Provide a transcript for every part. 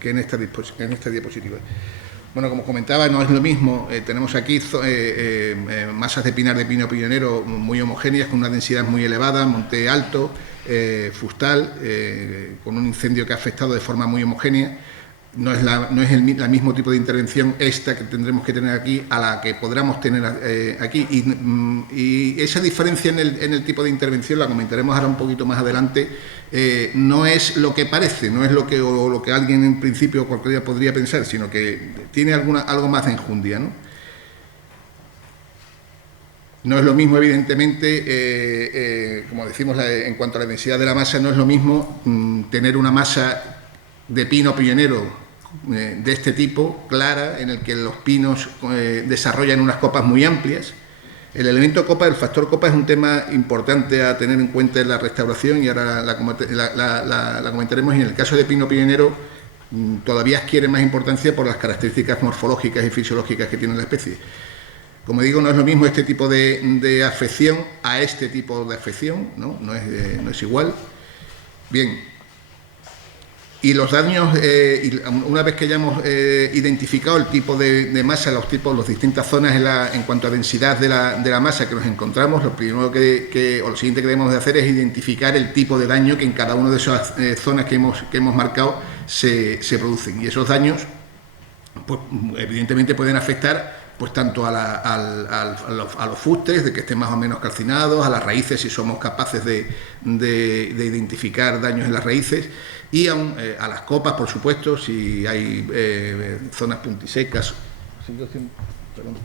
que en esta diapositiva. Bueno, como comentaba, no es lo mismo. Tenemos aquí masas de pinar de pino pionero muy homogéneas, con una densidad muy elevada, monte alto, fustal, con un incendio que ha afectado de forma muy homogénea. No es el mismo tipo de intervención esta que tendremos que tener aquí a la que podamos tener aquí. Y esa diferencia en el tipo de intervención la comentaremos ahora un poquito más adelante. No es lo que parece, no es lo que alguien en principio cualquiera podría pensar, sino que tiene algo más de enjundia, ¿no? No es lo mismo, evidentemente, como decimos, en cuanto a la densidad de la masa, no es lo mismo tener una masa de pino pionero de este tipo, clara, en el que los pinos desarrollan unas copas muy amplias. El elemento copa, el factor copa, es un tema importante a tener en cuenta en la restauración, y ahora la comentaremos. Y en el caso de pino pionero todavía adquiere más importancia por las características morfológicas y fisiológicas que tiene la especie. Como digo, no es lo mismo este tipo de afección a este tipo de afección, no es igual. Bien. Y los daños, una vez que hayamos identificado el tipo de masa, las distintas zonas en cuanto a densidad de la masa que nos encontramos, lo primero lo siguiente que debemos de hacer es identificar el tipo de daño que en cada una de esas zonas que hemos marcado se producen. Y esos daños, pues, evidentemente pueden afectar pues tanto a los fustes, de que estén más o menos calcinados, a las raíces, si somos capaces de identificar daños en las raíces, y a las copas, por supuesto, si hay zonas puntisecas. Perdón.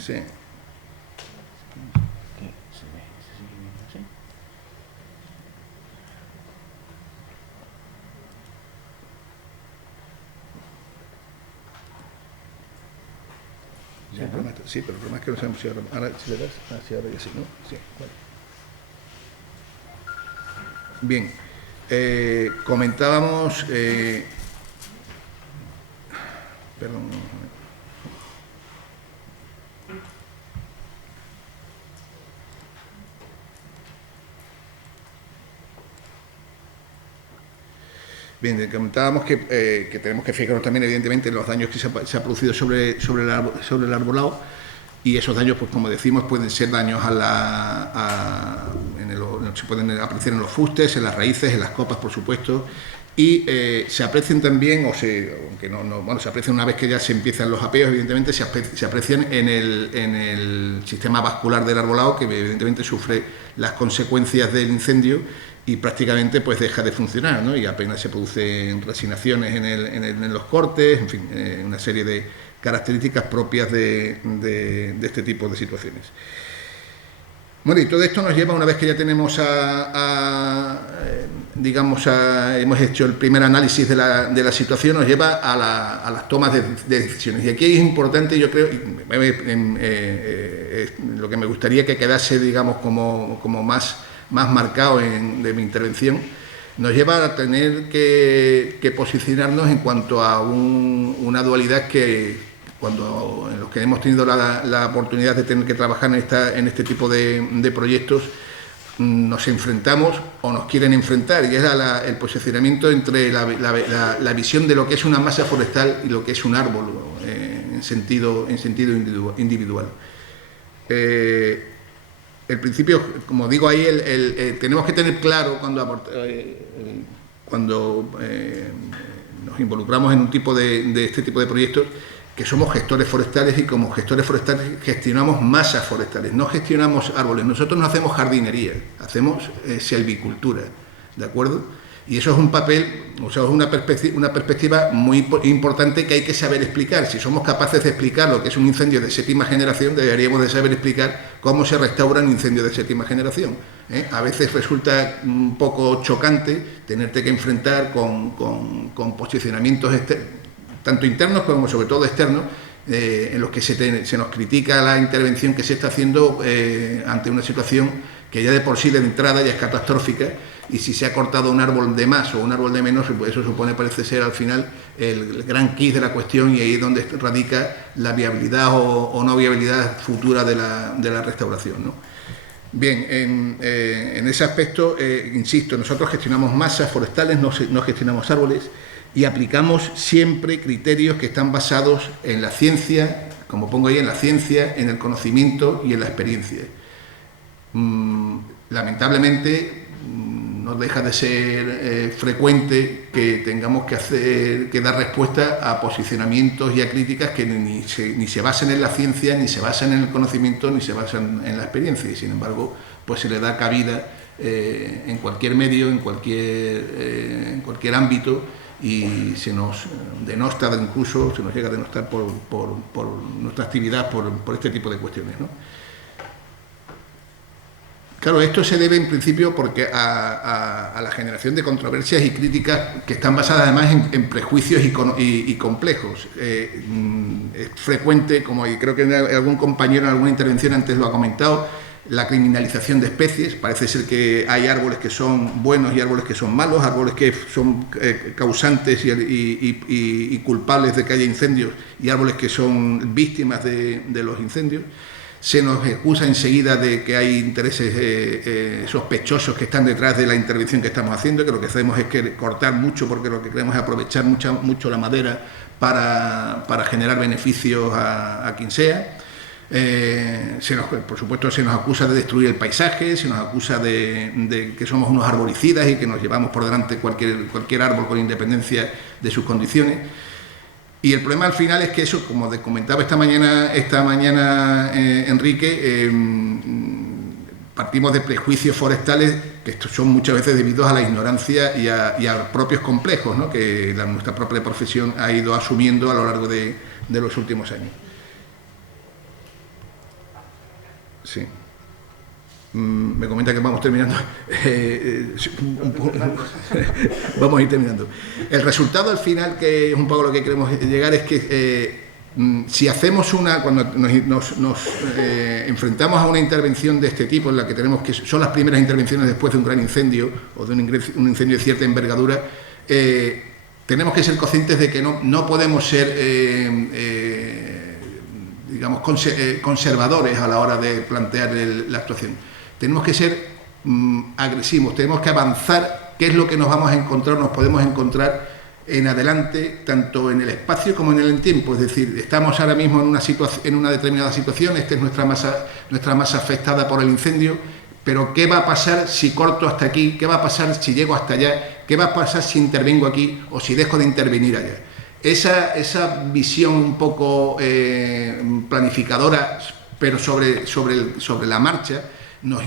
Sí. Sí, pero el problema es que no sabemos si ahora si le das, si ahora ya sí, ¿no? Sí, vale. Bien, comentábamos, perdón, bien, comentábamos que tenemos que fijarnos también, evidentemente, en los daños que se ha producido sobre el arbolado, y esos daños, pues como decimos, pueden ser daños se pueden apreciar en los fustes, en las raíces, en las copas, por supuesto, y se aprecian también, bueno, se aprecian una vez que ya se empiezan los apeos, evidentemente, se aprecian en el sistema vascular del arbolado, que evidentemente sufre las consecuencias del incendio y prácticamente pues deja de funcionar, ¿no? Y apenas se producen resinaciones en los cortes, en fin, una serie de características propias de este tipo de situaciones. Bueno, y todo esto nos lleva, una vez que ya tenemos hemos hecho el primer análisis de la situación, nos lleva a las tomas de decisiones. Y aquí es importante, yo creo, lo que me gustaría que quedase, digamos, como más marcado de mi intervención, nos lleva a tener que posicionarnos en cuanto a una dualidad que en los que hemos tenido la oportunidad de tener que trabajar en este tipo de proyectos, nos enfrentamos o nos quieren enfrentar, y es el posicionamiento entre la visión de lo que es una masa forestal y lo que es un árbol en sentido individual. El principio, como digo ahí, tenemos que tener claro cuando nos involucramos en este tipo de proyectos, que somos gestores forestales, y como gestores forestales gestionamos masas forestales, no gestionamos árboles. Nosotros no hacemos jardinería, hacemos silvicultura, ¿de acuerdo? Y eso es un papel, o sea, es una perspectiva muy importante que hay que saber explicar. Si somos capaces de explicar lo que es un incendio de séptima generación, deberíamos de saber explicar cómo se restaura un incendio de séptima generación. A veces resulta un poco chocante tenerte que enfrentar con posicionamientos tanto internos como sobre todo externos, en los que se nos critica la intervención que se está haciendo ante una situación que ya de por sí de entrada ya es catastrófica, y si se ha cortado un árbol de más o un árbol de menos, eso parece ser al final el gran quid de la cuestión, y ahí es donde radica la viabilidad o no viabilidad futura de la restauración, ¿no? Bien, en ese aspecto, insisto, nosotros gestionamos masas forestales, no gestionamos árboles, y aplicamos siempre criterios que están basados en la ciencia, como pongo ahí, en la ciencia, en el conocimiento y en la experiencia. Lamentablemente, no deja de ser frecuente que tengamos que dar respuesta a posicionamientos y a críticas que ni se basan en la ciencia, ni se basan en el conocimiento, ni se basan en la experiencia, y sin embargo pues se le da cabida en cualquier medio, en cualquier ámbito, y se nos denosta, incluso se nos llega a denostar por nuestra actividad por este tipo de cuestiones, ¿no? Claro, esto se debe en principio porque a la generación de controversias y críticas que están basadas además en prejuicios y complejos. Es frecuente, como creo que algún compañero en alguna intervención antes lo ha comentado, la criminalización de especies. Parece ser que hay árboles que son buenos y árboles que son malos, árboles que son causantes y culpables de que haya incendios, y árboles que son víctimas de los incendios. Se nos acusa enseguida de que hay intereses sospechosos que están detrás de la intervención que estamos haciendo, que lo que hacemos es cortar mucho porque lo que queremos es aprovechar mucho la madera para generar beneficios a quien sea. Por supuesto, se nos acusa de destruir el paisaje, se nos acusa de que somos unos arboricidas y que nos llevamos por delante cualquier árbol con independencia de sus condiciones. Y el problema al final es que eso, como comentaba esta mañana Enrique, partimos de prejuicios forestales que son muchas veces debidos a la ignorancia y a propios complejos, ¿no?, que nuestra propia profesión ha ido asumiendo a lo largo de los últimos años. Sí. Me comenta que vamos terminando. Vamos a ir terminando. El resultado al final, que es un poco lo que queremos llegar, es que si hacemos cuando nos enfrentamos a una intervención de este tipo, en la que son las primeras intervenciones después de un gran incendio o de un incendio de cierta envergadura, tenemos que ser conscientes de que no podemos ser digamos conservadores a la hora de plantear la actuación. Tenemos que ser agresivos, tenemos que avanzar. ¿Qué es lo que nos vamos a encontrar? Nos podemos encontrar en adelante, tanto en el espacio como en el tiempo. Es decir, estamos ahora mismo en una determinada situación, esta es nuestra masa afectada por el incendio, pero ¿qué va a pasar si corto hasta aquí? ¿Qué va a pasar si llego hasta allá? ¿Qué va a pasar si intervengo aquí o si dejo de intervenir allá? Esa visión un poco planificadora, pero sobre la marcha, nos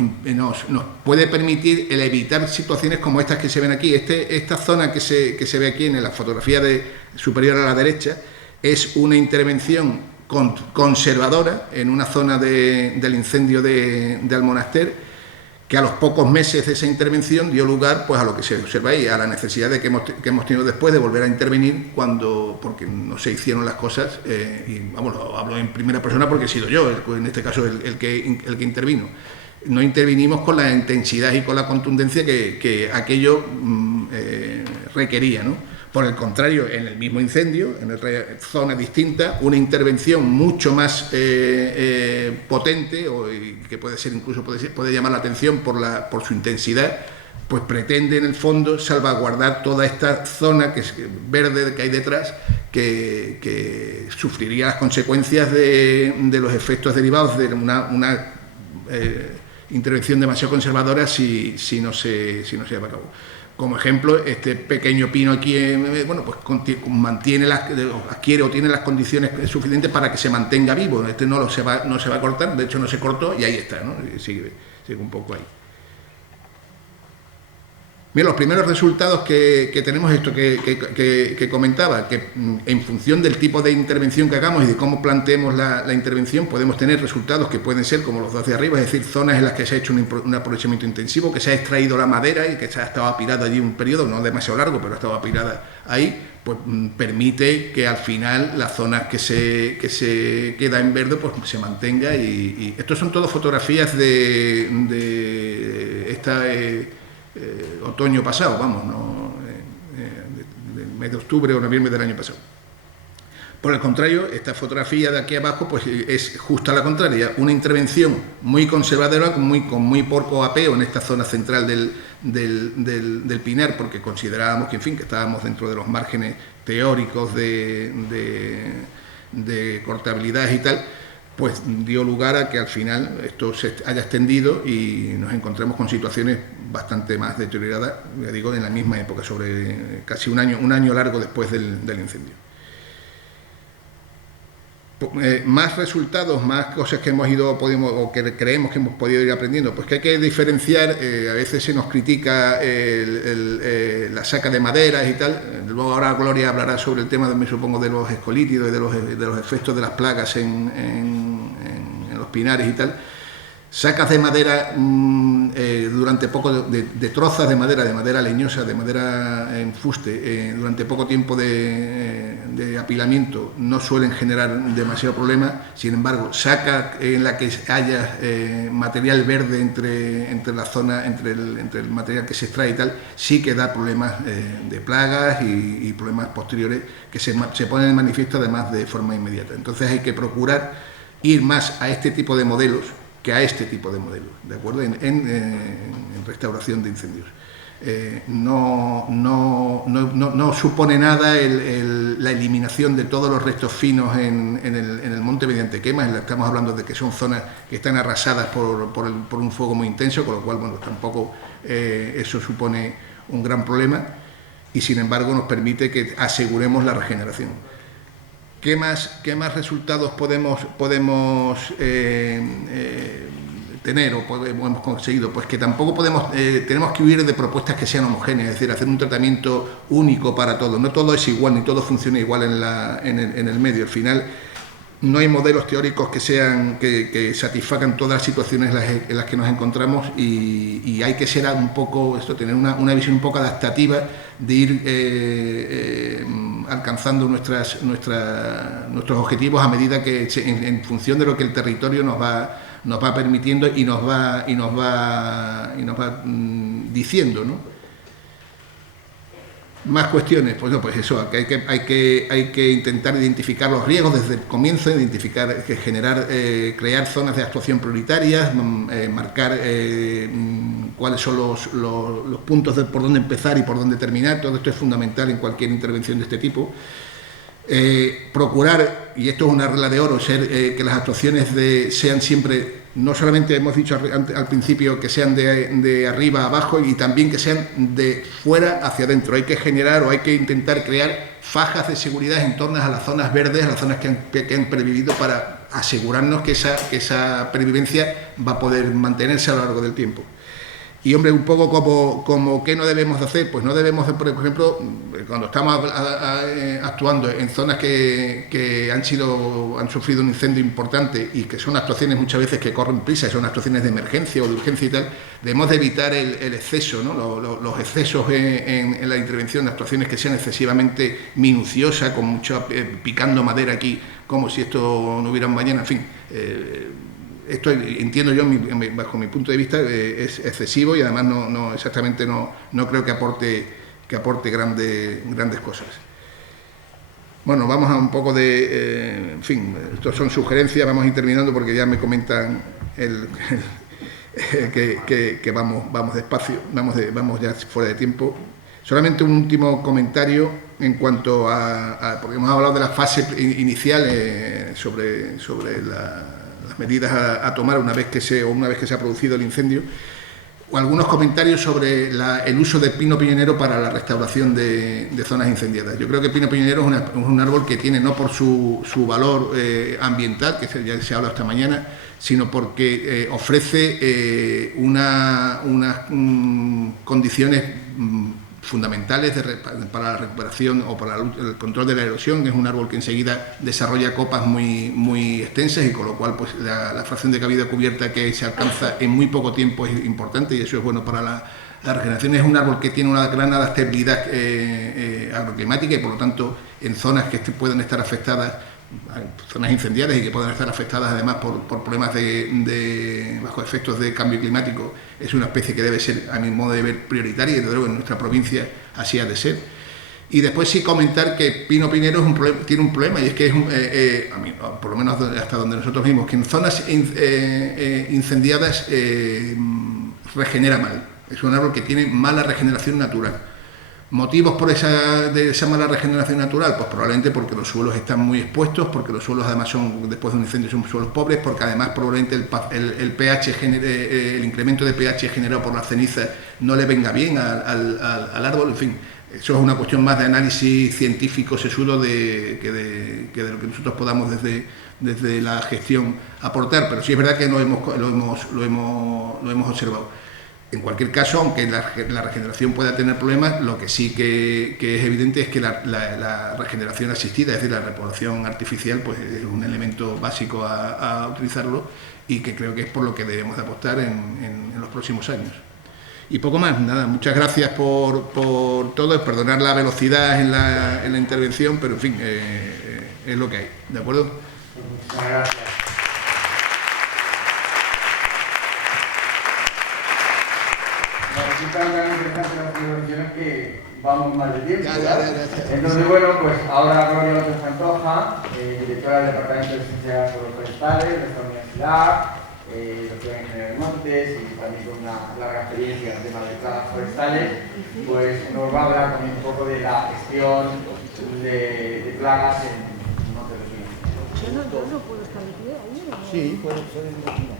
puede permitir el evitar situaciones como estas que se ven aquí. Esta zona que se ve aquí en la fotografía superior a la derecha es una intervención conservadora en una zona del incendio de Almonaster, que a los pocos meses de esa intervención dio lugar pues a lo que se observa ahí, a la necesidad que hemos tenido después de volver a intervenir porque no se hicieron las cosas, y vamos, lo hablo en primera persona porque he sido yo, en este caso, el que intervino. No intervinimos con la intensidad y con la contundencia que aquello requería, ¿no? Por el contrario, en el mismo incendio, en otra zona distinta, una intervención mucho más potente, que puede ser incluso puede llamar la atención por su intensidad, pues pretende en el fondo salvaguardar toda esta zona que es verde que hay detrás, que sufriría las consecuencias de los efectos derivados de una intervención demasiado conservadora si no se lleva a cabo. Como ejemplo, este pequeño pino aquí, adquiere o tiene las condiciones suficientes para que se mantenga vivo. Este no se va a cortar, de hecho no se cortó y ahí está, ¿no? Sigue un poco ahí. Mira, los primeros resultados que tenemos, esto que comentaba, que en función del tipo de intervención que hagamos y de cómo planteemos la intervención, podemos tener resultados que pueden ser como los dos de arriba, es decir, zonas en las que se ha hecho un aprovechamiento intensivo, que se ha extraído la madera y que se ha estado apilada allí un periodo, no demasiado largo, pero ha estado apilada ahí, pues permite que al final las zonas que se queda en verde pues se mantenga. Y estos son todas fotografías de esta... otoño pasado, vamos, del mes de octubre o noviembre del año pasado. Por el contrario, esta fotografía de aquí abajo pues es justo a la contraria, una intervención muy conservadora, con muy poco apeo en esta zona central del Pinar, porque considerábamos que, en fin, que estábamos dentro de los márgenes teóricos de cortabilidad y tal, pues dio lugar a que al final esto se haya extendido y nos encontremos con situaciones bastante más deterioradas, ya digo, en la misma época, sobre casi un año largo después del incendio. Más resultados, más cosas que hemos ido o que creemos que hemos podido ir aprendiendo, pues que hay que diferenciar. A veces se nos critica la saca de maderas y tal. Luego ahora Gloria hablará sobre el tema, me supongo, de los escolítidos y de los efectos de las plagas en los pinares y tal. Sacas de madera durante poco, de trozas de madera leñosa, de madera en fuste, durante poco tiempo de apilamiento no suelen generar demasiado problema. Sin embargo, saca en la que haya material verde entre la zona, entre el material que se extrae y tal, sí que da problemas de plagas y problemas posteriores que se ponen en manifiesto además de forma inmediata. Entonces hay que procurar ir más a este tipo de modelos que a este tipo de modelos, ¿de acuerdo? En restauración de incendios. No supone nada la eliminación de todos los restos finos en el monte mediante quemas. Estamos hablando de que son zonas que están arrasadas por un fuego muy intenso, con lo cual, bueno, tampoco eso supone un gran problema y, sin embargo, nos permite que aseguremos la regeneración. ¿Qué más resultados podemos tener o hemos conseguido? Pues que tampoco tenemos que huir de propuestas que sean homogéneas, es decir, hacer un tratamiento único para todo. No todo es igual, ni todo funciona igual en el medio. Al final, no hay modelos teóricos que satisfagan todas las situaciones en las que nos encontramos y hay que ser un poco, tener una visión un poco adaptativa de ir alcanzando nuestros objetivos a medida que en función de lo que el territorio nos va permitiendo y nos va diciendo, ¿no? Más cuestiones, pues no, pues eso, que hay que intentar identificar los riesgos desde el comienzo, crear zonas de actuación prioritarias, marcar cuáles son los puntos por dónde empezar y por dónde terminar. Todo esto es fundamental en cualquier intervención de este tipo. Procurar, y esto es una regla de oro, que las actuaciones sean siempre, no solamente hemos dicho al principio que sean de arriba a abajo, y también que sean de fuera hacia adentro. Hay que generar o hay que intentar crear fajas de seguridad en torno a las zonas verdes, a las zonas que han pervivido, para asegurarnos que esa pervivencia va a poder mantenerse a lo largo del tiempo. Y, hombre, un poco como ¿qué no debemos de hacer? Pues no debemos de, por ejemplo, cuando estamos actuando en zonas que han sufrido un incendio importante y que son actuaciones muchas veces que corren prisa, son actuaciones de emergencia o de urgencia y tal, debemos de evitar el exceso, ¿no? Los excesos en la intervención, de actuaciones que sean excesivamente minuciosas, con mucho picando madera aquí, como si esto no hubiera un mañana, en fin. Esto, entiendo yo, bajo mi punto de vista, es excesivo y además no creo que aporte grandes cosas. Bueno, vamos a un poco en fin, estos son sugerencias, vamos a ir terminando porque ya me comentan que vamos despacio, vamos ya fuera de tiempo. Solamente un último comentario en cuanto porque hemos hablado de la fase inicial sobre las medidas a tomar una vez que se ha producido el incendio, o algunos comentarios sobre el uso de pino piñonero para la restauración de zonas incendiadas. Yo creo que pino piñonero es un árbol que tiene, no por su valor ambiental, que ya se ha hablado esta mañana, sino porque ofrece unas condiciones fundamentales para la recuperación o para el control de la erosión. Es un árbol que enseguida desarrolla copas muy extensas y con lo cual pues la fracción de cavidad cubierta que se alcanza en muy poco tiempo es importante y eso es bueno para la regeneración. Es un árbol que tiene una gran adaptabilidad agroclimática y por lo tanto en zonas que pueden estar afectadas, zonas incendiadas y que pueden estar afectadas además por problemas bajo efectos de cambio climático, es una especie que debe ser, a mi modo de ver, prioritaria y desde luego en nuestra provincia así ha de ser. Y después sí comentar que Pino Pinero tiene un problema, y es que es a mí, por lo menos hasta donde nosotros vimos, que en zonas incendiadas regenera mal. Es un árbol que tiene mala regeneración natural. ¿Motivos por de esa mala regeneración natural? Pues probablemente porque los suelos están muy expuestos, porque los suelos además después de un incendio son suelos pobres, porque además probablemente el pH, el incremento de pH generado por las cenizas no le venga bien al árbol, en fin. Eso es una cuestión más de análisis científico sesudo que de lo que nosotros podamos desde la gestión aportar, pero sí es verdad que lo hemos observado. En cualquier caso, aunque la regeneración pueda tener problemas, lo que sí que es evidente es que la regeneración asistida, es decir, la repoblación artificial, pues es un elemento básico a utilizarlo, y que creo que es por lo que debemos de apostar en los próximos años. Y poco más, nada, muchas gracias por todo, perdonar la velocidad en la intervención, pero en fin, es lo que hay, ¿de acuerdo? Muchas gracias. Resulta tan interesante las intervenciones que vamos más de tiempo. Ya. Entonces, bueno, pues ahora Gloria López Pantoja, directora del Departamento de Ciencias Forestales de esta universidad, doctora en Ingeniería de Montes y también con una larga experiencia en el tema de plagas forestales, pues nos va a hablar también un poco de la gestión de plagas en Montes de Pinos. Yo no puedo estar de pie ahí, ¿no? Sí, puede ser en la esquina.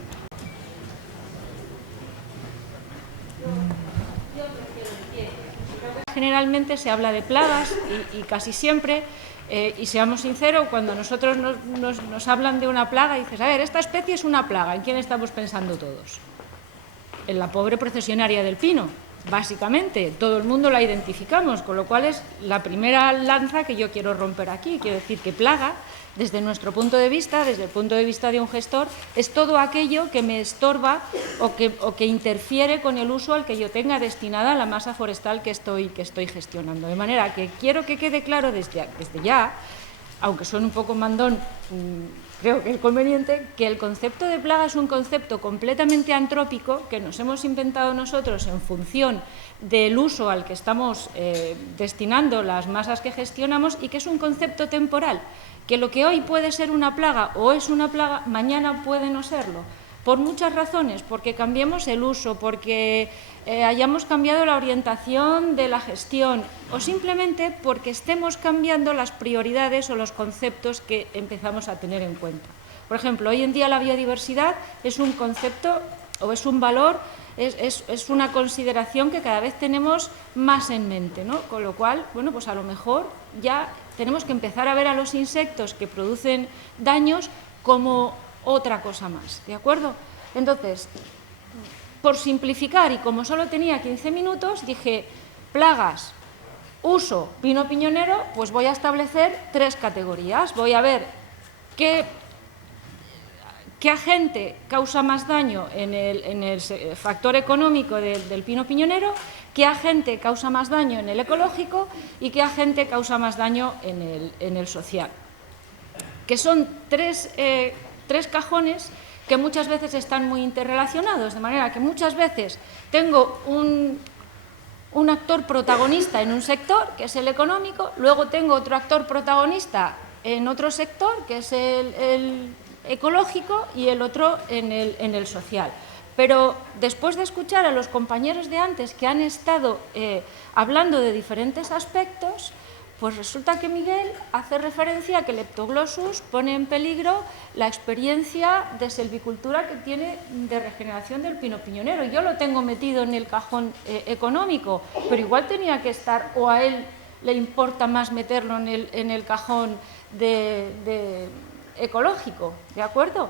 Generalmente se habla de plagas y casi siempre, y seamos sinceros, cuando nosotros nos hablan de una plaga, dices, a ver, esta especie es una plaga, ¿en quién estamos pensando todos? En la pobre procesionaria del pino, básicamente, todo el mundo la identificamos, con lo cual es la primera lanza que yo quiero romper aquí. Quiero decir que plaga, desde nuestro punto de vista, desde el punto de vista de un gestor, es todo aquello que me estorba o que interfiere con el uso al que yo tenga destinada la masa forestal que estoy gestionando. De manera que quiero que quede claro desde ya, aunque suene un poco mandón, creo que es conveniente, que el concepto de plaga es un concepto completamente antrópico que nos hemos inventado nosotros en función del uso al que estamos destinando las masas que gestionamos, y que es un concepto temporal, que lo que hoy puede ser una plaga o es una plaga, mañana puede no serlo, por muchas razones, porque cambiemos el uso, porque hayamos cambiado la orientación de la gestión, o simplemente porque estemos cambiando las prioridades o los conceptos que empezamos a tener en cuenta. Por ejemplo, hoy en día la biodiversidad es un concepto o es un valor, es una consideración que cada vez tenemos más en mente, ¿no? Con lo cual, bueno, pues a lo mejor ya tenemos que empezar a ver a los insectos que producen daños como otra cosa más, ¿de acuerdo? Entonces, por simplificar, y como solo tenía 15 minutos, dije, plagas, uso, pino piñonero, pues voy a establecer 3 categorías. Voy a ver qué agente causa más daño en el factor económico del pino piñonero, qué agente causa más daño en el ecológico y qué agente causa más daño en el social. Que son tres cajones que muchas veces están muy interrelacionados, de manera que muchas veces tengo un actor protagonista en un sector, que es el económico, luego tengo otro actor protagonista en otro sector, que es el ecológico, y el otro en el social. Pero después de escuchar a los compañeros de antes que han estado hablando de diferentes aspectos, pues resulta que Miguel hace referencia a que Leptoglossus pone en peligro la experiencia de selvicultura que tiene de regeneración del pino piñonero. Yo lo tengo metido en el cajón económico, pero igual tenía que estar, o a él le importa más meterlo en el cajón de ecológico, ¿de acuerdo?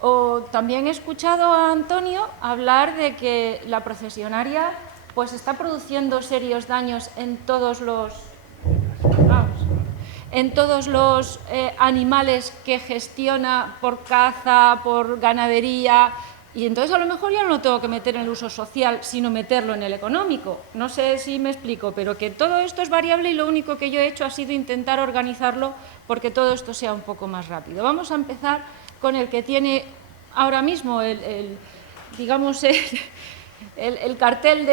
O también he escuchado a Antonio hablar de que la procesionaria pues está produciendo serios daños en todos los animales que gestiona, por caza, por ganadería, y entonces a lo mejor ya no lo tengo que meter en el uso social, sino meterlo en el económico. No sé si me explico, pero que todo esto es variable, y lo único que yo he hecho ha sido intentar organizarlo porque todo esto sea un poco más rápido. Vamos a empezar con el que tiene ahora mismo digamos, el cartel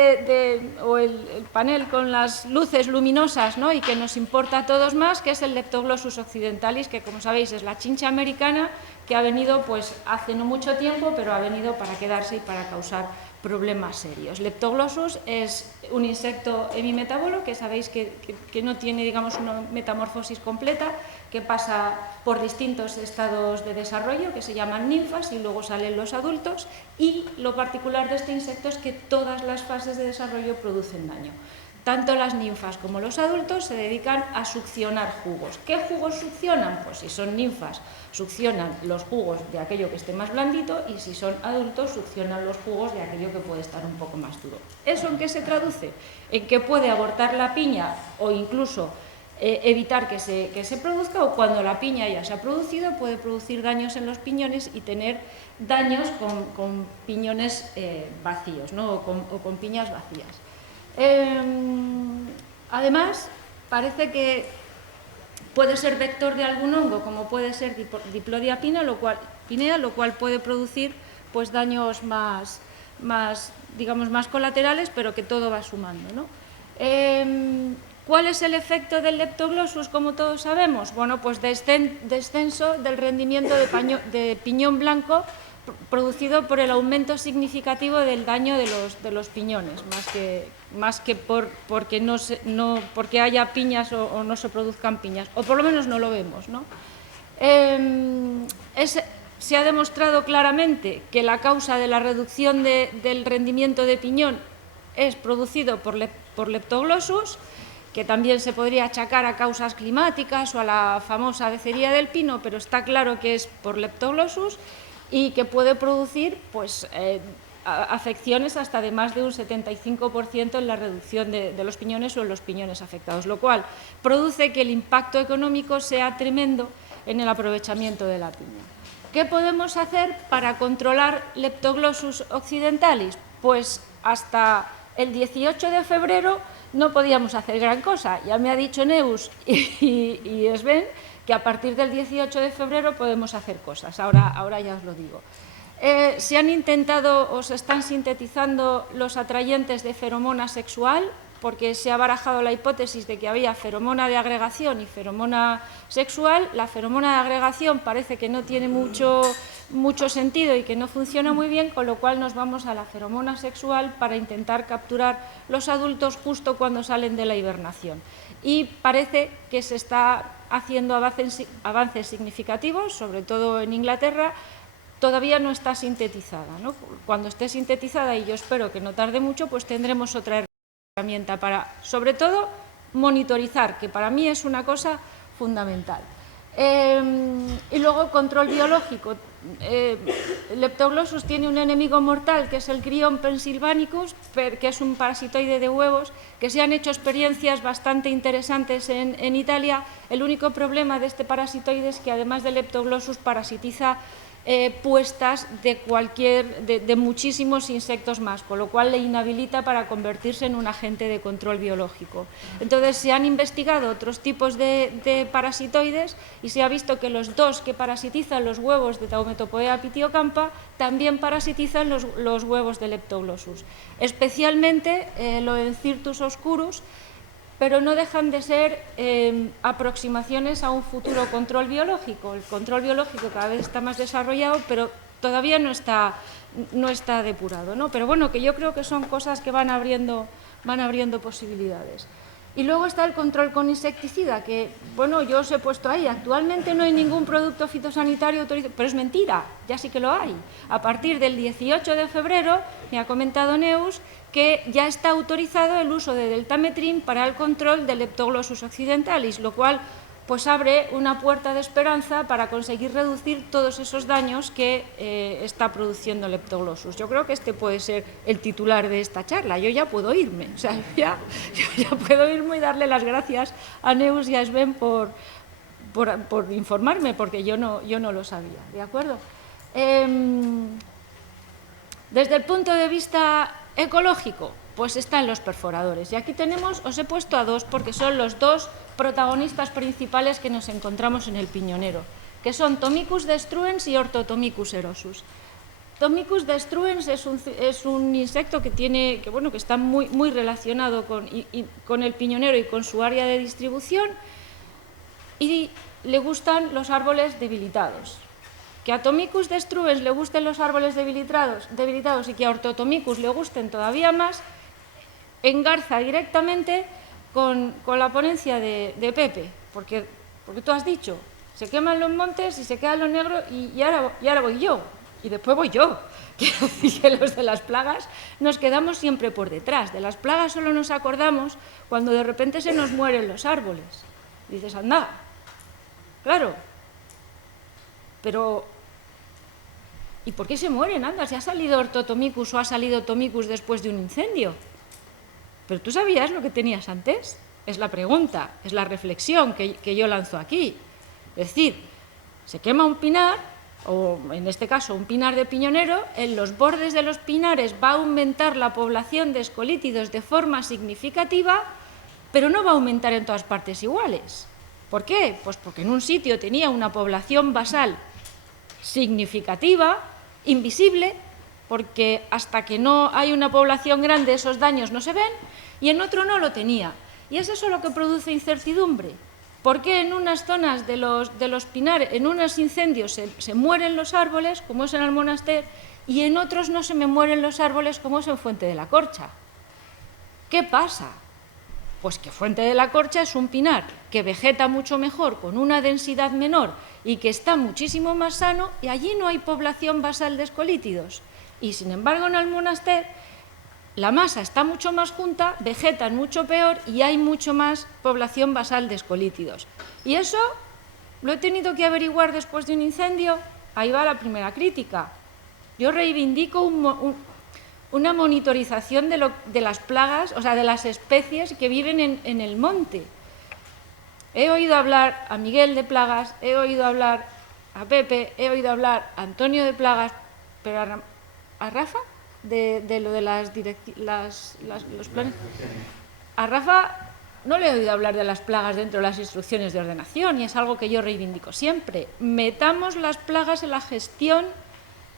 o el panel con las luces luminosas, ¿no? Y que nos importa a todos más, que es el Leptoglossus occidentalis, que como sabéis es la chincha americana que ha venido pues hace no mucho tiempo, pero ha venido para quedarse y para causar problemas serios. Leptoglossus es un insecto hemimetabolo que sabéis que no tiene, digamos, una metamorfosis completa, que pasa por distintos estados de desarrollo que se llaman ninfas y luego salen los adultos, y lo particular de este insecto es que todas las fases de desarrollo producen daño. Tanto las ninfas como los adultos se dedican a succionar jugos. ¿Qué jugos succionan? Pues si son ninfas, succionan los jugos de aquello que esté más blandito, y si son adultos, succionan los jugos de aquello que puede estar un poco más duro. ¿Eso en qué se traduce? En que puede abortar la piña o incluso evitar que se produzca, o cuando la piña ya se ha producido puede producir daños en los piñones y tener daños con piñones vacíos, ¿no? o con piñas vacías. Además, parece que puede ser vector de algún hongo, como puede ser Diplodia pinea, lo cual puede producir pues, daños más colaterales, pero que todo va sumando, ¿no? ¿Cuál es el efecto del Leptoglossus, como todos sabemos? Bueno, pues descenso del rendimiento de piñón blanco producido por el aumento significativo del daño de los piñones, más que porque haya piñas o no se produzcan piñas, o por lo menos no lo vemos, ¿no? Se ha demostrado claramente que la causa de la reducción del rendimiento de piñón es producido por Leptoglossus, que también se podría achacar a causas climáticas o a la famosa becería del pino, pero está claro que es por Leptoglossus, y que puede producir pues, afecciones hasta de más de un 75% en la reducción de los piñones o en los piñones afectados, lo cual produce que el impacto económico sea tremendo en el aprovechamiento de la piña. ¿Qué podemos hacer para controlar Leptoglossus occidentalis? Pues hasta el 18 de febrero no podíamos hacer gran cosa. Ya me ha dicho Neus y Sven que a partir del 18 de febrero podemos hacer cosas. Ahora ya os lo digo. Se han intentado o se están sintetizando los atrayentes de feromona sexual, porque se ha barajado la hipótesis de que había feromona de agregación y feromona sexual. La feromona de agregación parece que no tiene mucho sentido y que no funciona muy bien, con lo cual nos vamos a la feromona sexual para intentar capturar los adultos justo cuando salen de la hibernación. Y parece que se está haciendo avances significativos, sobre todo en Inglaterra. Todavía no está sintetizada, ¿no? Cuando esté sintetizada, y yo espero que no tarde mucho, pues tendremos otra herramienta para, sobre todo, monitorizar, que para mí es una cosa fundamental. Y luego control biológico. Leptoglossus tiene un enemigo mortal, que es el Grion pensylvanicus, que es un parasitoide de huevos, que se han hecho experiencias bastante interesantes en Italia. El único problema de este parasitoide es que además de Leptoglossus parasitiza puestas de muchísimos insectos más, con lo cual le inhabilita para convertirse en un agente de control biológico. Entonces se han investigado otros tipos de parasitoides y se ha visto que los dos que parasitizan los huevos de Taumetopoea pitiocampa también parasitizan los huevos de Leptoglossus, especialmente Loencyrtus oscurus, pero no dejan de ser aproximaciones a un futuro control biológico. El control biológico cada vez está más desarrollado, pero todavía no está depurado, ¿no? Pero bueno, que yo creo que son cosas que van abriendo posibilidades. Y luego está el control con insecticida, que, bueno, yo os he puesto ahí. Actualmente no hay ningún producto fitosanitario autorizado, pero es mentira, ya sí que lo hay. A partir del 18 de febrero, me ha comentado Neus, que ya está autorizado el uso de deltametrin para el control del Leptoglossus occidentalis, lo cual pues abre una puerta de esperanza para conseguir reducir todos esos daños que está produciendo Leptoglossus. Yo creo que este puede ser el titular de esta charla. Yo ya puedo irme, o sea, yo ya puedo irme y darle las gracias a Neus y a Sven por informarme, porque yo no lo sabía, ¿de acuerdo? Desde el punto de vista ecológico, pues están los perforadores. Y aquí os he puesto a dos, porque son los dos protagonistas principales que nos encontramos en el piñonero, que son Tomicus destruens y Orthotomicus erosus. Tomicus destruens es un insecto que está muy relacionado con el piñonero y con su área de distribución, y le gustan los árboles debilitados. Que a Tomicus destruens le gusten los árboles debilitados y que a Orthotomicus le gusten todavía más, engarza directamente con la ponencia de Pepe, porque tú has dicho, se queman los montes y se quedan los negros y ahora voy yo, y después voy yo. Quiero decir que los de las plagas nos quedamos siempre por detrás. De las plagas solo nos acordamos cuando de repente se nos mueren los árboles. Y dices, anda, claro, pero ¿y por qué se mueren? Anda, si ha salido Orthotomicus o ha salido Tomicus después de un incendio. ¿Pero tú sabías lo que tenías antes? Es la pregunta, es la reflexión que yo lanzo aquí. Es decir, se quema un pinar, o en este caso un pinar de piñonero, en los bordes de los pinares va a aumentar la población de escolítidos de forma significativa, pero no va a aumentar en todas partes iguales. ¿Por qué? Pues porque en un sitio tenía una población basal significativa, invisible, porque hasta que no hay una población grande esos daños no se ven, y en otro no lo tenía. Y es eso lo que produce incertidumbre. ¿Por qué en unas zonas de los pinares, en unos incendios se mueren los árboles, como es en Almonaster, y en otros no se me mueren los árboles, como es en Fuente de la Corcha? ¿Qué pasa? Pues que Fuente de la Corcha es un pinar que vegeta mucho mejor, con una densidad menor y que está muchísimo más sano, y allí no hay población basal de escolítidos. Y sin embargo en Almonaster la masa está mucho más junta, vegetan mucho peor y hay mucho más población basal de escolítidos. Y eso lo he tenido que averiguar después de un incendio. Ahí va la primera crítica. Yo reivindico una monitorización de las plagas, o sea, de las especies que viven en el monte. He oído hablar a Miguel de plagas, he oído hablar a Pepe, he oído hablar a Antonio de plagas, pero a Rafa, de lo de los planes. A Rafa no le he oído hablar de las plagas dentro de las instrucciones de ordenación, y es algo que yo reivindico siempre. Metamos las plagas en la gestión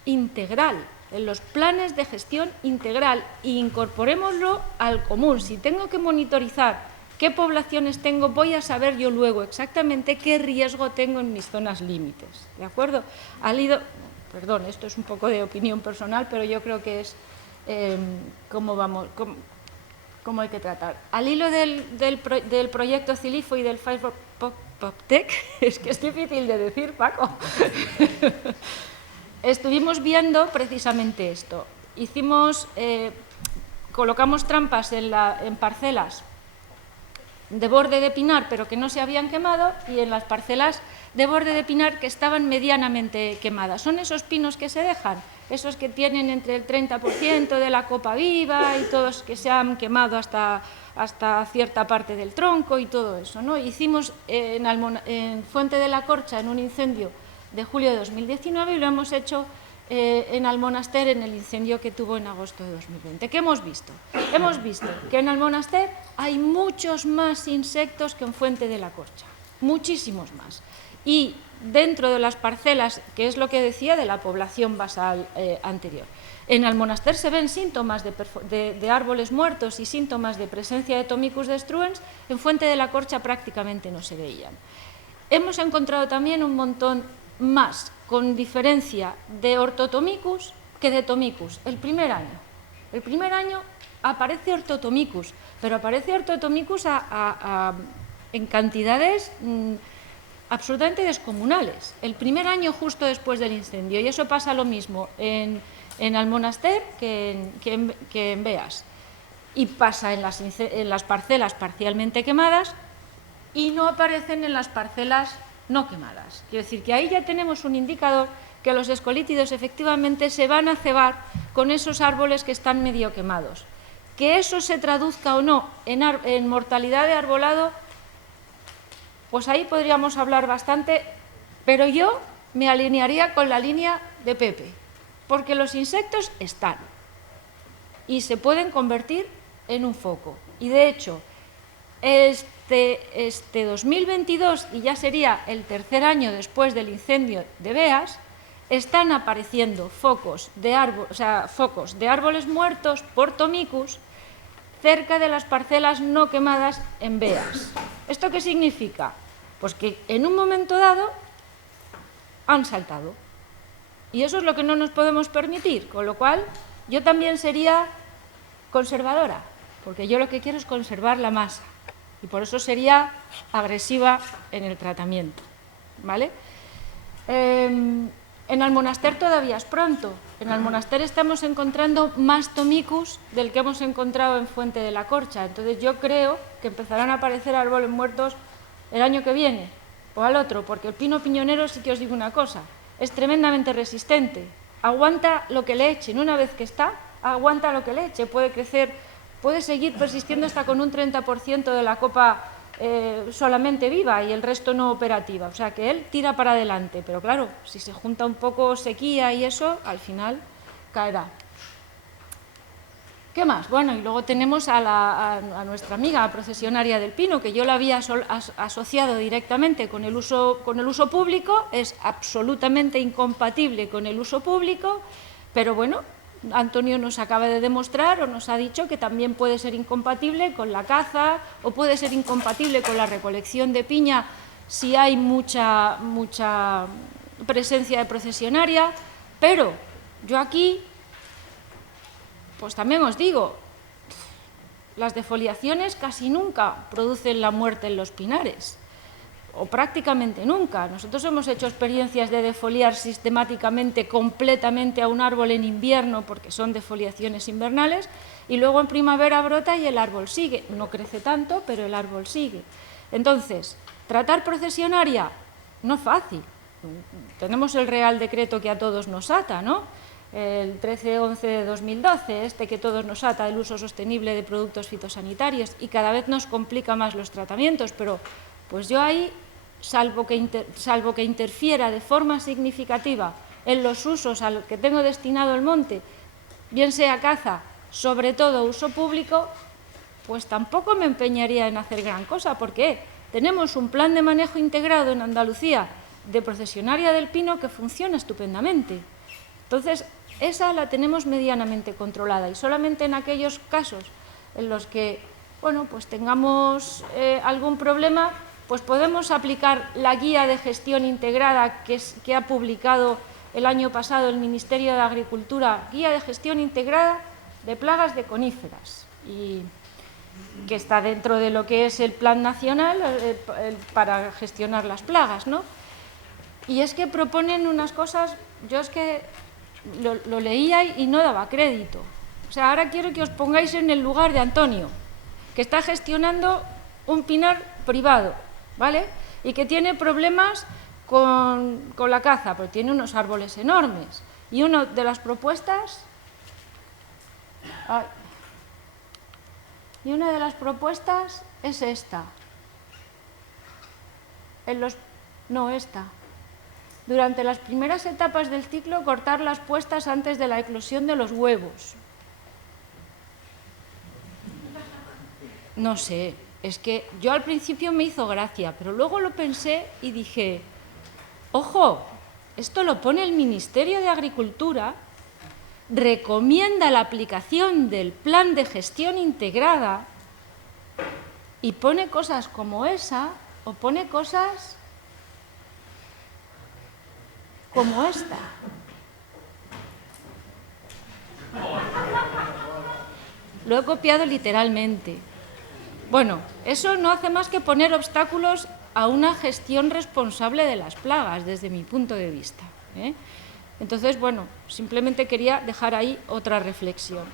integral, en los planes de gestión integral, e incorporémoslo al común. Si tengo que monitorizar qué poblaciones tengo, voy a saber yo luego exactamente qué riesgo tengo en mis zonas límites. ¿De acuerdo? Perdón, esto es un poco de opinión personal, pero yo creo que es cómo hay que tratar. Al hilo del proyecto CILIFO y del FiberPopTech, es que es difícil de decir, Paco, estuvimos viendo precisamente esto. Colocamos trampas en parcelas de borde de pinar, pero que no se habían quemado, y en las parcelas de borde de pinar que estaban medianamente quemadas. Son esos pinos que se dejan, esos que tienen entre el 30% de la copa viva y todos que se han quemado hasta cierta parte del tronco y todo eso, ¿no? Hicimos en Fuente de la Corcha, en un incendio de julio de 2019, y lo hemos hecho en Almonaster en el incendio que tuvo en agosto de 2020. ¿Qué hemos visto? Hemos visto que en Almonaster hay muchos más insectos que en Fuente de la Corcha, muchísimos más. Y dentro de las parcelas, que es lo que decía de la población basal anterior, en Almonaster se ven síntomas de árboles muertos y síntomas de presencia de Tomicus destruens, en Fuente de la Corcha prácticamente no se veían. Hemos encontrado también un montón más, con diferencia, de Orthotomicus que de Tomicus. El primer año aparece Orthotomicus, pero aparece Orthotomicus en cantidades absolutamente descomunales. El primer año justo después del incendio, y eso pasa lo mismo en Almonaster que en Beas. Y pasa en las parcelas parcialmente quemadas y no aparecen en las parcelas no quemadas. Quiero decir que ahí ya tenemos un indicador que los escolítidos efectivamente se van a cebar con esos árboles que están medio quemados. Que eso se traduzca o no en mortalidad de arbolado, pues ahí podríamos hablar bastante, pero yo me alinearía con la línea de Pepe, porque los insectos están y se pueden convertir en un foco. Y de hecho, este 2022, y ya sería el tercer año después del incendio de Beas, están apareciendo focos de árboles muertos por Tomicus cerca de las parcelas no quemadas en Beas. ¿Esto qué significa? Pues que en un momento dado han saltado. Y eso es lo que no nos podemos permitir, con lo cual yo también sería conservadora, porque yo lo que quiero es conservar la masa, y por eso sería agresiva en el tratamiento, ¿vale? En Almonaster todavía es pronto. En Almonaster estamos encontrando más Tomicus del que hemos encontrado en Fuente de la Corcha. Entonces yo creo que empezarán a aparecer árboles muertos el año que viene o al otro, porque el pino piñonero, sí que os digo una cosa, es tremendamente resistente. Aguanta lo que le echen. Una vez que está, aguanta lo que le eche. Puede crecer, puede seguir persistiendo hasta con un 30% de la copa solamente viva y el resto no operativa, o sea que él tira para adelante, pero claro, si se junta un poco sequía y eso, al final caerá. ¿Qué más? Bueno, y luego tenemos a nuestra amiga procesionaria del pino, que yo la había asociado directamente con el uso público, es absolutamente incompatible con el uso público, pero bueno, Antonio nos acaba de demostrar o nos ha dicho que también puede ser incompatible con la caza o puede ser incompatible con la recolección de piña si hay mucha presencia de procesionaria, pero yo aquí pues también os digo, las defoliaciones casi nunca producen la muerte en los pinares, o prácticamente nunca. Nosotros hemos hecho experiencias de defoliar sistemáticamente, completamente a un árbol en invierno, porque son defoliaciones invernales, y luego en primavera brota y el árbol sigue. No crece tanto, pero el árbol sigue. Entonces, tratar procesionaria, no es fácil. Tenemos el Real Decreto que a todos nos ata, ¿no? El 1311 de 2012, que todos nos ata, el uso sostenible de productos fitosanitarios, y cada vez nos complica más los tratamientos, pero pues yo ahí, salvo que interfiera de forma significativa en los usos a los que tengo destinado el monte, bien sea caza, sobre todo uso público, pues tampoco me empeñaría en hacer gran cosa, porque tenemos un plan de manejo integrado en Andalucía de procesionaria del pino que funciona estupendamente. Entonces, esa la tenemos medianamente controlada, y solamente en aquellos casos en los que, bueno, pues tengamos algún problema, pues podemos aplicar la guía de gestión integrada que ha publicado el año pasado el Ministerio de Agricultura, guía de gestión integrada de plagas de coníferas, y que está dentro de lo que es el Plan Nacional para gestionar las plagas, ¿no? Y es que proponen unas cosas, yo es que lo leía y no daba crédito. O sea, ahora quiero que os pongáis en el lugar de Antonio, que está gestionando un pinar privado, ¿vale? Y que tiene problemas con la caza, porque tiene unos árboles enormes. Y una de las propuestas... es esta. No, esta. Durante las primeras etapas del ciclo, cortar las puestas antes de la eclosión de los huevos. No sé, es que yo al principio me hizo gracia, pero luego lo pensé y dije, ojo, esto lo pone el Ministerio de Agricultura, recomienda la aplicación del plan de gestión integrada y pone cosas como esa, o pone cosas como esta. Lo he copiado literalmente. Bueno, eso no hace más que poner obstáculos a una gestión responsable de las plagas, desde mi punto de vista, ¿eh? Entonces, bueno, simplemente quería dejar ahí otra reflexión.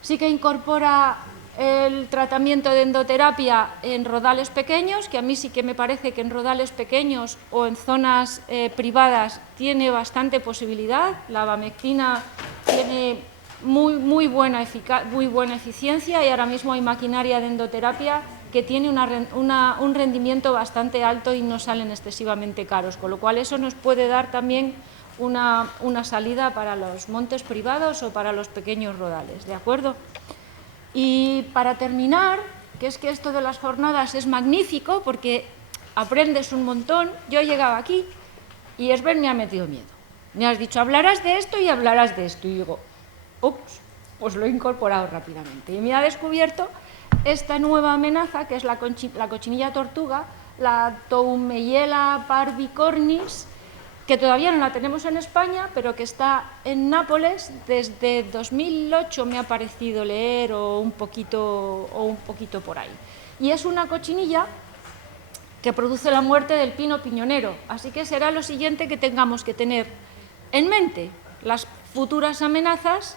Sí que incorpora el tratamiento de endoterapia en rodales pequeños, que a mí sí que me parece que en rodales pequeños o en zonas privadas tiene bastante posibilidad. La abamectina tiene muy buena eficiencia, y ahora mismo hay maquinaria de endoterapia que tiene un rendimiento bastante alto y no salen excesivamente caros, con lo cual eso nos puede dar también una salida para los montes privados o para los pequeños rodales, ¿de acuerdo? Y para terminar, que es que esto de las jornadas es magnífico porque aprendes un montón. Yo llegaba aquí y Esbert me ha metido miedo. Me has dicho, hablarás de esto y hablarás de esto. Y digo, ups, pues lo he incorporado rápidamente. Y me ha descubierto esta nueva amenaza, que es la cochinilla tortuga, la Toumeyella parvicornis, que todavía no la tenemos en España, pero que está en Nápoles desde 2008, me ha parecido leer, o un poquito por ahí. Y es una cochinilla que produce la muerte del pino piñonero. Así que será lo siguiente que tengamos que tener en mente, las futuras amenazas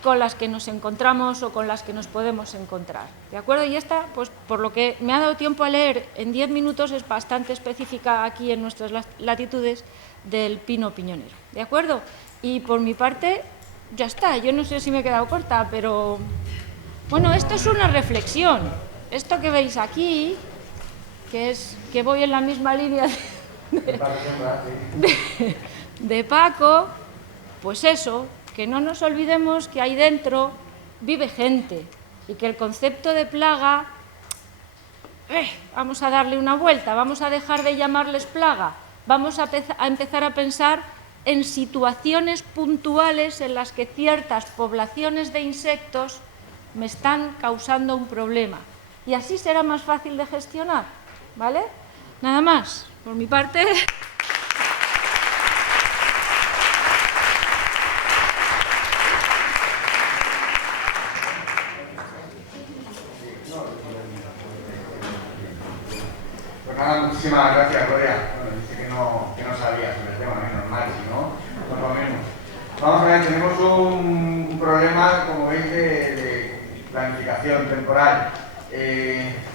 con las que nos encontramos o con las que nos podemos encontrar. ¿De acuerdo? Y esta, pues por lo que me ha dado tiempo a leer en 10 minutos, es bastante específica aquí en nuestras latitudes del pino piñonero. ¿De acuerdo? Y por mi parte, ya está. Yo no sé si me he quedado corta, pero bueno, esto es una reflexión. Esto que veis aquí, que es que voy en la misma línea de Paco, pues eso, que no nos olvidemos que ahí dentro vive gente y que el concepto de plaga, vamos a darle una vuelta, vamos a dejar de llamarles plaga, vamos a empezar a pensar en situaciones puntuales en las que ciertas poblaciones de insectos me están causando un problema. Y así será más fácil de gestionar, ¿vale? Nada más, por mi parte. Muchísimas gracias, Gloria. Bueno, dice que no sabía sobre el tema, es normal, si no, por lo menos. Vamos a ver, tenemos un problema, como veis, de planificación temporal.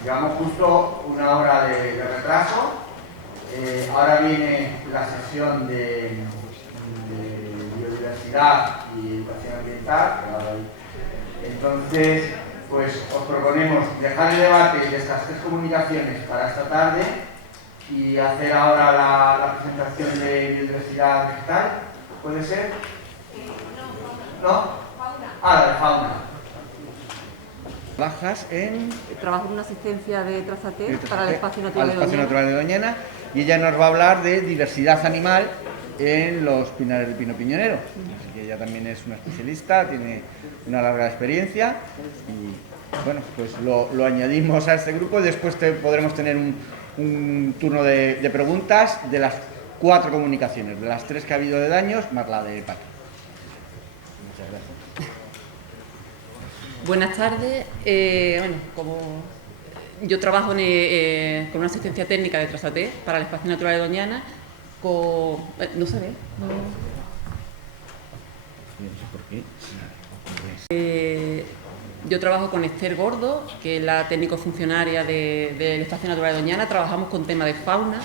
Llevamos justo una hora de retraso. Ahora viene la sesión de biodiversidad y educación ambiental. Entonces, pues os proponemos dejar el debate de estas tres comunicaciones para esta tarde y hacer ahora la presentación de biodiversidad vegetal. ¿Puede ser? ¿No? La de fauna. Trabajas en... Trabajo en una asistencia de Trazate para el Espacio Natural de Doñana, y ella nos va a hablar de diversidad animal en los pinares del pino piñonero. Así que ella también es una especialista, tiene una larga experiencia y bueno, pues lo añadimos a este grupo y después podremos tener un turno de preguntas de las 4 comunicaciones, de las 3 que ha habido de daños, más la de Paco. Muchas gracias. Buenas tardes. Bueno, como yo trabajo con una asistencia técnica de Trazate para el Espacio Natural de Doñana, no se ve. No sé por qué. Yo trabajo con Esther Gordo, que es la técnico funcionaria del Espacio Natural de Doñana. Trabajamos con tema de fauna.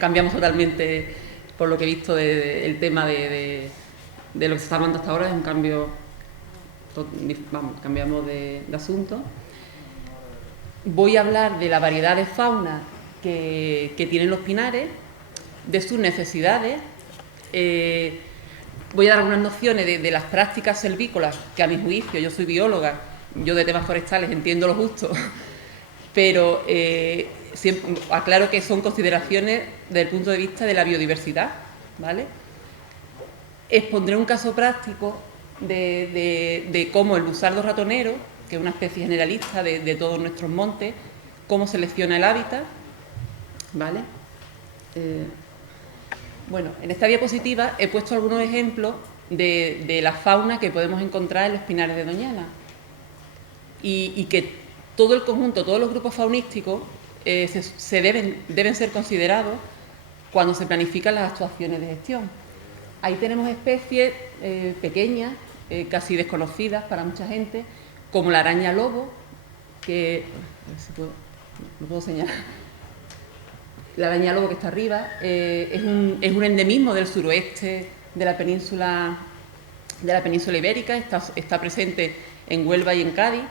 Cambiamos totalmente, por lo que he visto, el tema de lo que se está hablando hasta ahora. Es un cambio, cambiamos de asunto. Voy a hablar de la variedad de fauna que tienen los pinares, de sus necesidades. Voy a dar algunas nociones de las prácticas selvícolas, que a mi juicio, yo soy bióloga, yo de temas forestales entiendo lo justo, pero siempre aclaro que son consideraciones desde el punto de vista de la biodiversidad, ¿vale? Expondré un caso práctico de cómo el busardo ratonero, que es una especie generalista de todos nuestros montes, cómo selecciona el hábitat, ¿vale? Bueno, en esta diapositiva he puesto algunos ejemplos de la fauna que podemos encontrar en los pinares de Doñana y que todo el conjunto, todos los grupos faunísticos deben ser considerados cuando se planifican las actuaciones de gestión. Ahí tenemos especies pequeñas, casi desconocidas para mucha gente, como la araña lobo, que a ver si lo puedo señalar. La araña lobo que está arriba es un endemismo del suroeste de la península ibérica, está presente en Huelva y en Cádiz.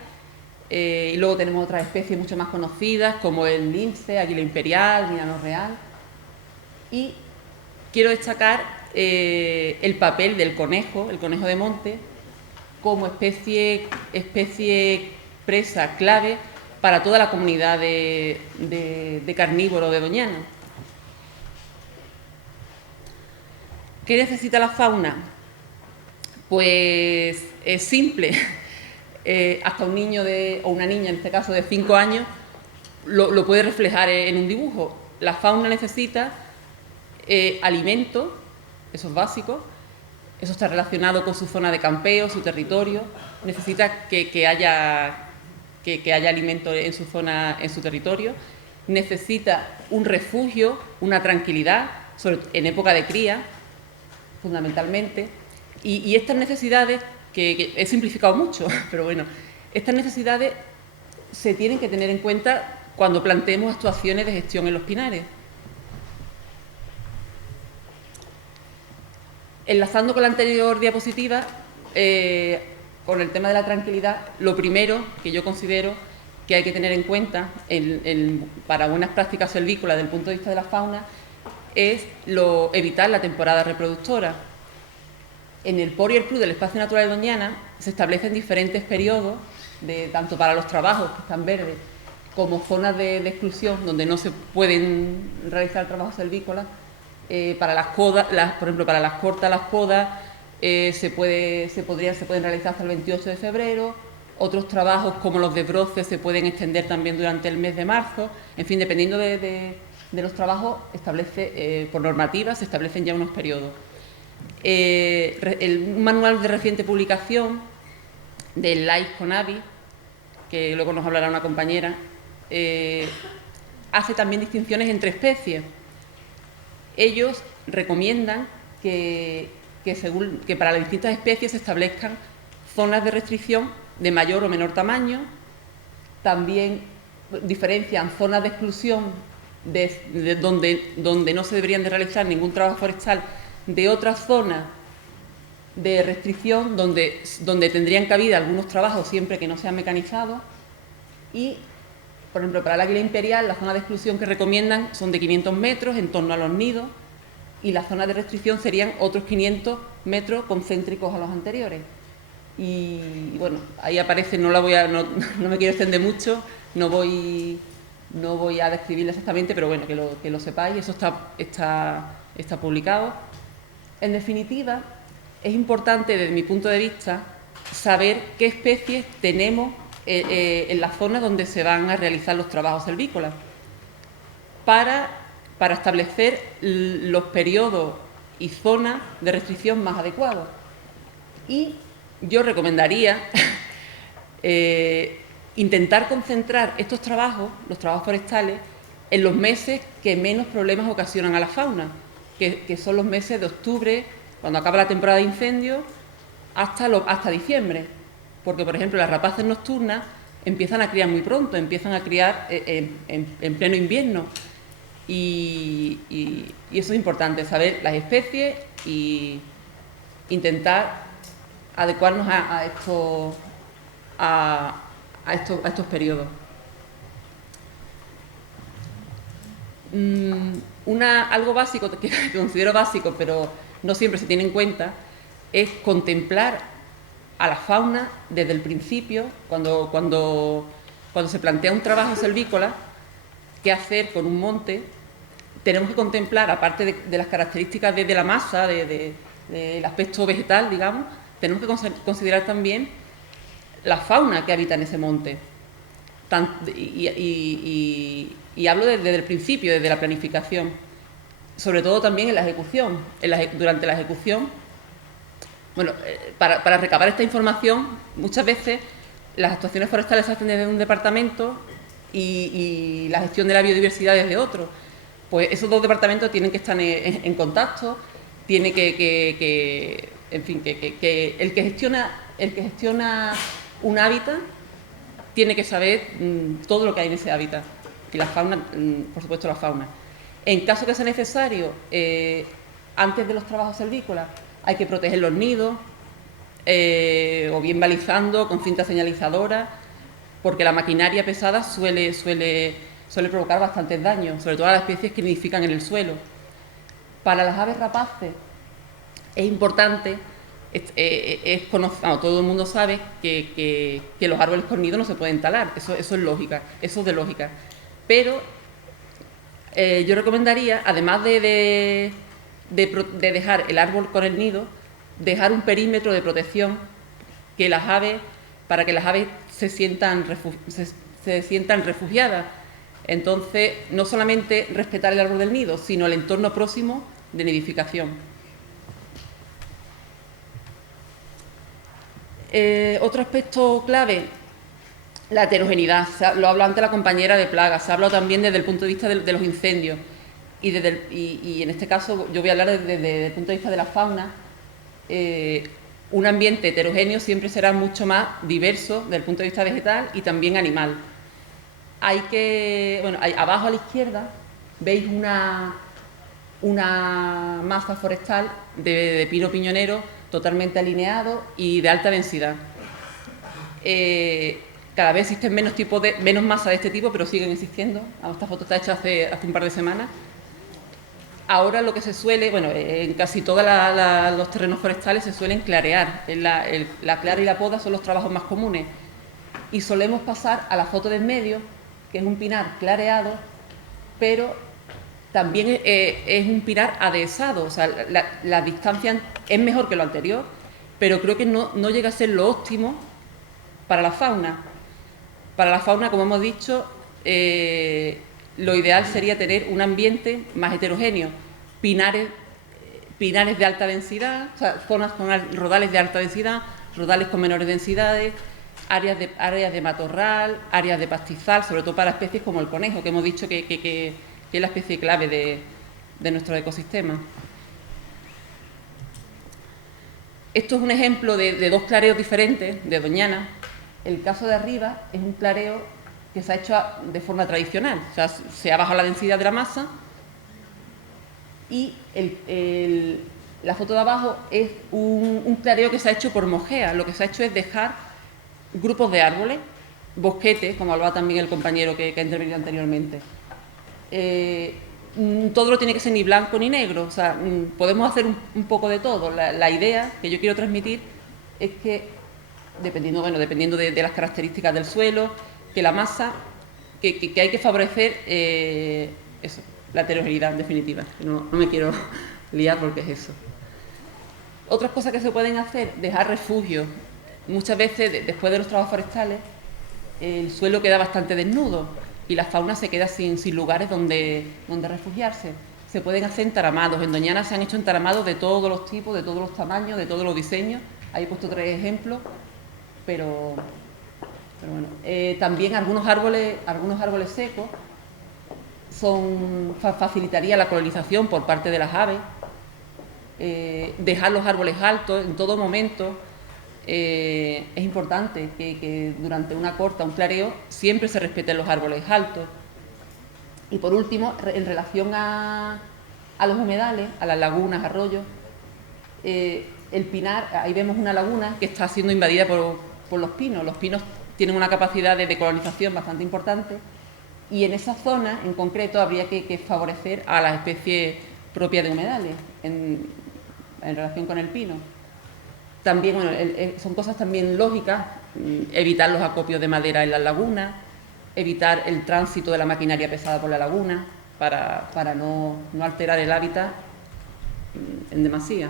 Y luego tenemos otras especies mucho más conocidas como el lince, águila imperial, mirano real. Y quiero destacar el papel del conejo, el conejo de monte, como especie presa clave para toda la comunidad de carnívoros de Doñana. ¿Qué necesita la fauna? Pues es simple. Hasta un niño o una niña, en este caso de 5 años, lo puede reflejar en un dibujo. La fauna necesita alimento, eso es básico, eso está relacionado con su zona de campeo, su territorio, necesita que haya alimento en su zona, en su territorio, necesita un refugio, una tranquilidad, en época de cría, fundamentalmente, y estas necesidades, que he simplificado mucho, pero bueno, estas necesidades se tienen que tener en cuenta cuando planteemos actuaciones de gestión en los pinares. Enlazando con la anterior diapositiva, con el tema de la tranquilidad, lo primero que yo considero que hay que tener en cuenta para buenas prácticas silvícolas desde el punto de vista de la fauna es evitar la temporada reproductora. En el POR y el PRU del Espacio Natural de Doñana se establecen diferentes periodos, tanto para los trabajos que están verdes, como zonas de exclusión donde no se pueden realizar trabajos silvícolas. Para las codas, por ejemplo, para las cortas, las podas, se pueden realizar hasta el 28 de febrero. Otros trabajos, como los de broce, se pueden extender también durante el mes de marzo. En fin, dependiendo de los trabajos, por normativa se establecen ya unos periodos. Un manual de reciente publicación del LAIS CONAVI, que luego nos hablará una compañera, hace también distinciones entre especies. Ellos recomiendan que para las distintas especies se establezcan zonas de restricción de mayor o menor tamaño. También diferencian zonas de exclusión donde no se deberían de realizar ningún trabajo forestal de otras zonas de restricción donde tendrían cabida algunos trabajos siempre que no sean mecanizados. Y, por ejemplo, para el águila imperial, la zona de exclusión que recomiendan son de 500 metros en torno a los nidos, y la zona de restricción serían otros 500 metros concéntricos a los anteriores. Y bueno, ahí aparece, no me quiero extender mucho, no voy a describirla exactamente, pero bueno, que lo sepáis, eso está publicado. En definitiva, es importante desde mi punto de vista saber qué especies tenemos en la zona donde se van a realizar los trabajos silvícolas para establecer los periodos y zonas de restricción más adecuados. Y yo recomendaría intentar concentrar estos trabajos, los trabajos forestales, en los meses que menos problemas ocasionan a la fauna, que son los meses de octubre, cuando acaba la temporada de incendios, hasta diciembre. Porque, por ejemplo, las rapaces nocturnas empiezan a criar muy pronto, empiezan a criar en pleno invierno. Y eso es importante, saber las especies y intentar adecuarnos a estos periodos. Algo básico, que considero básico, pero no siempre se tiene en cuenta, es contemplar a la fauna desde el principio, cuando se plantea un trabajo silvícola, qué hacer con un monte. Tenemos que contemplar, aparte de las características de la masa, del aspecto vegetal, digamos, tenemos que considerar también la fauna que habita en ese monte. Y hablo desde el principio, desde la planificación, sobre todo también en la ejecución. Durante la ejecución, bueno, para recabar esta información, muchas veces las actuaciones forestales se hacen desde un departamento y la gestión de la biodiversidad desde otro. Pues esos dos departamentos tienen que estar en contacto, tiene que el que gestiona un hábitat tiene que saber todo lo que hay en ese hábitat, y la fauna, por supuesto la fauna. En caso que sea necesario, antes de los trabajos silvícolas, hay que proteger los nidos, o bien balizando con cinta señalizadora, porque la maquinaria pesada suele provocar bastantes daños, sobre todo a las especies que nidifican en el suelo. Para las aves rapaces es importante, todo el mundo sabe que los árboles con nido no se pueden talar, eso es lógica, eso es de lógica. Pero yo recomendaría, además de de dejar el árbol con el nido, dejar un perímetro de protección que las aves, para que las aves se sientan refugiadas. Entonces, no solamente respetar el árbol del nido, sino el entorno próximo de nidificación. Otro aspecto clave, la heterogeneidad. Lo habló antes la compañera de plagas, se ha hablado también desde el punto de vista de los incendios. Y en este caso yo voy a hablar desde el punto de vista de la fauna. Un ambiente heterogéneo siempre será mucho más diverso desde el punto de vista vegetal y también animal. Abajo a la izquierda veis una masa forestal de pino piñonero totalmente alineado y de alta densidad. Cada vez existen menos masas de este tipo, pero siguen existiendo. Esta foto está hecha hace un par de semanas. Ahora lo que se suele, en casi todos los terrenos forestales se suelen clarear. La clara y la poda son los trabajos más comunes. Y solemos pasar a la foto del medio, que es un pinar clareado, pero también es un pinar adhesado. O sea, la distancia es mejor que lo anterior, pero creo que no llega a ser lo óptimo para la fauna. Para la fauna, como hemos dicho, lo ideal sería tener un ambiente más heterogéneo, pinares de alta densidad, o sea, zonas con rodales de alta densidad, rodales con menores densidades, áreas de matorral, áreas de pastizal, sobre todo para especies como el conejo, que hemos dicho que es la especie clave de nuestro ecosistema. Esto es un ejemplo de dos clareos diferentes de Doñana. El caso de arriba es un clareo que se ha hecho de forma tradicional, o sea, se ha bajado la densidad de la masa, y la foto de abajo es un clareo que se ha hecho por mojea. Lo que se ha hecho es dejar grupos de árboles, bosquetes, como hablaba también el compañero que ha intervenido anteriormente. Todo no tiene que ser ni blanco ni negro, o sea, podemos hacer un poco de todo. La idea que yo quiero transmitir es que, dependiendo de las características del suelo, que la masa, que hay que favorecer eso, la heterogeneidad en definitiva. No me quiero liar porque es eso. Otras cosas que se pueden hacer, dejar refugios. Muchas veces, después de los trabajos forestales, el suelo queda bastante desnudo y la fauna se queda sin lugares donde refugiarse. Se pueden hacer entaramados. En Doñana se han hecho entaramados de todos los tipos, de todos los tamaños, de todos los diseños. Ahí he puesto 3 ejemplos, pero bueno. También algunos árboles secos facilitaría la colonización por parte de las aves. Dejar los árboles altos en todo momento. Es importante que durante un clareo siempre se respeten los árboles altos. Y por último, en relación a los humedales, a las lagunas, arroyos, el pinar, ahí vemos una laguna que está siendo invadida por los pinos. Los pinos tienen una capacidad de colonización bastante importante, y en esa zona en concreto habría que favorecer a las especies propias de humedales en relación con el pino. También, son cosas también lógicas, evitar los acopios de madera en las lagunas, evitar el tránsito de la maquinaria pesada por la laguna para no alterar el hábitat en demasía.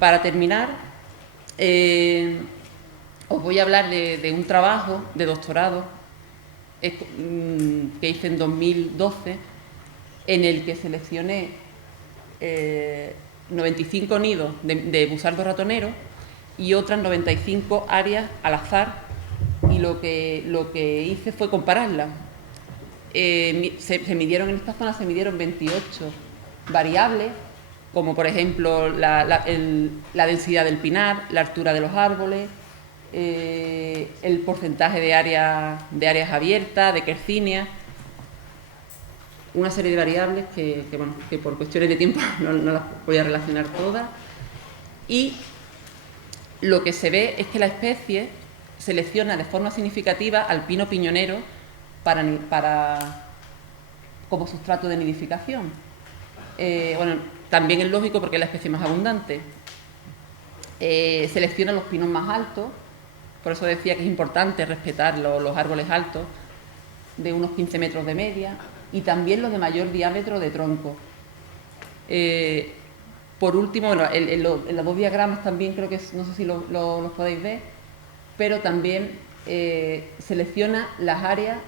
Para terminar, os voy a hablar de un trabajo de doctorado que hice en 2012, en el que seleccioné 95 nidos de busardo ratonero y otras 95 áreas al azar, y lo que hice fue compararlas. Se midieron en esta zona 28 variables, como por ejemplo la densidad del pinar, la altura de los árboles, el porcentaje de áreas abiertas, de quercíneas, una serie de variables que por cuestiones de tiempo no las voy a relacionar todas. Y lo que se ve es que la especie selecciona de forma significativa al pino piñonero como sustrato de nidificación. También es lógico porque es la especie más abundante. Selecciona los pinos más altos, por eso decía que es importante respetar los árboles altos, de unos 15 metros de media, y también los de mayor diámetro de tronco. Por último, bueno, en los dos diagramas también creo que, no sé si los podéis ver, pero también selecciona las áreas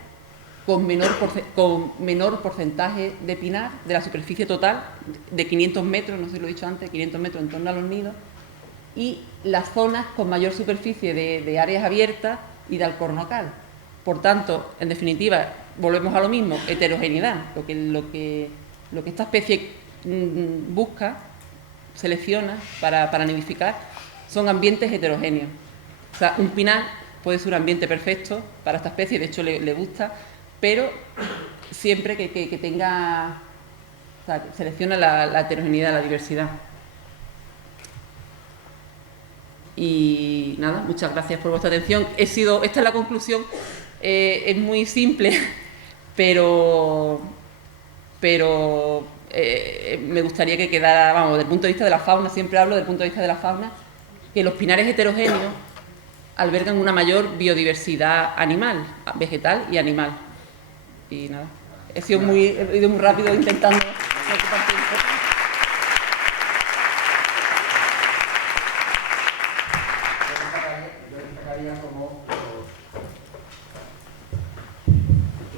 con menor porcentaje de pinar de la superficie total, de 500 metros, no sé si lo he dicho antes, 500 metros en torno a los nidos, y las zonas con mayor superficie de áreas abiertas y de alcornocal. Por tanto, en definitiva, volvemos a lo mismo, heterogeneidad, lo que esta especie busca, selecciona para nidificar, son ambientes heterogéneos. O sea, un pinar puede ser un ambiente perfecto para esta especie, de hecho le gusta, pero siempre que tenga, o sea, selecciona la heterogeneidad, la diversidad. Y nada, muchas gracias por vuestra atención. Esta es la conclusión, es muy simple, pero me gustaría que quedara, vamos, desde el punto de vista de la fauna, siempre hablo desde el punto de vista de la fauna, que los pinares heterogéneos albergan una mayor biodiversidad animal, vegetal y animal. Y nada, he ido muy rápido intentando no ocupar tiempo.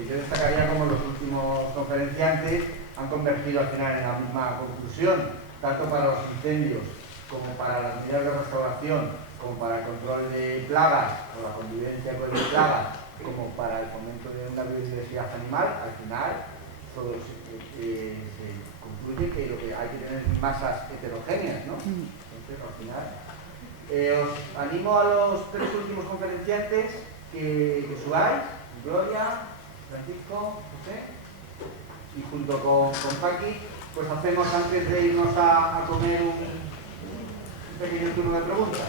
Yo destacaría como los últimos conferenciantes han convergido al final en la misma conclusión, tanto para los incendios como para las medidas de restauración, como para el control de plagas o la convivencia con las plagas, como para el fomento de una biodiversidad animal. Al final todo se concluye que lo que hay que tener masas heterogéneas, ¿no? Entonces, al final, os animo a los tres últimos conferenciantes que subáis, Gloria, Francisco, José, y junto con Paqui, pues hacemos, antes de irnos a comer, un pequeño turno de preguntas.